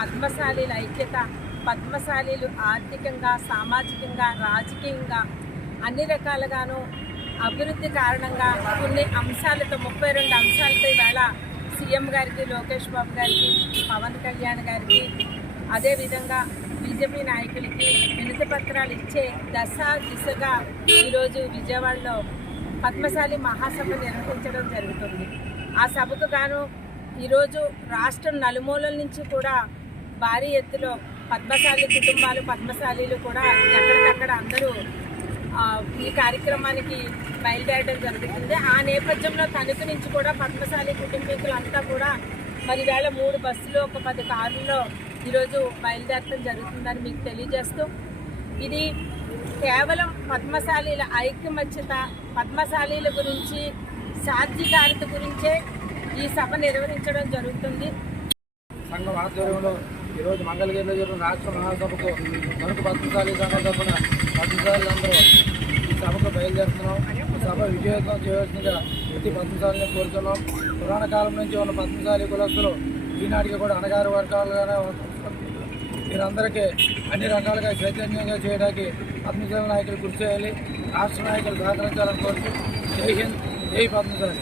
పద్మశాలీల ఐక్యత, పద్మశాలీలు ఆర్థికంగా, సామాజికంగా, రాజకీయంగా అన్ని రకాలుగాను అభివృద్ధి కారణంగా కొన్ని అంశాలతో 32 అంశాలతో ఈవేళ సీఎం గారికి, లోకేష్ బాబు గారికి, పవన్ కళ్యాణ్ గారికి, అదేవిధంగా బీజేపీ నాయకులకి వినతి పత్రాలు ఇచ్చే దిశగా ఈరోజు విజయవాడలో పద్మశాలి మహాసభ నిర్వహించడం జరుగుతుంది. ఆ సభకు గాను ఈరోజు రాష్ట్రం నలుమూలల నుంచి కూడా భారీ ఎత్తులో పద్మశాలి కుటుంబాలు, పద్మశాలీలు కూడా ఎక్కడికక్కడ అందరూ ఈ కార్యక్రమానికి బయలుదేరడం జరుగుతుంది. ఆ నేపథ్యంలో తణుకు నుంచి కూడా పద్మశాలి కుటుంబీకులంతా కూడా మరి వేళ 3 బస్సులు, ఒక 10 కార్లలో ఈరోజు బయలుదేరడం జరుగుతుందని మీకు తెలియజేస్తూ, ఇది కేవలం పద్మశాలీల ఐక్యమత్యత, పద్మశాలీల గురించి, సాధికారత గురించే ఈ సభ నిర్వహించడం జరుగుతుంది. సంఘం ఆధ్వర్యంలో ఈరోజు మంగళగిరిలో జరిగిన రాష్ట్ర మహాసభకు తణుకు పద్మశాలి సంఘం తరఫున పద్మశాలీలందరూ ఈ సభకు బయలుదేరుతున్నాం. ఈ సభ విజయవంతం చేయవలసిందిగా ప్రతి పద్మశాలిని కోరుతున్నాం. పురాణ కాలం నుంచి ఉన్న పద్మశాలి కులస్తులు ఈనాటికి కూడా అణగారు వర్గాలుగానే మీరందరికీ అన్ని రకాలుగా చైతన్యంగా చేయడానికి పద్మశాలి నాయకులు కృషి చేయాలి. రాష్ట్ర నాయకులు సహకరించాలని కోరుతూ జై హింద్, జై పద్మశాలి.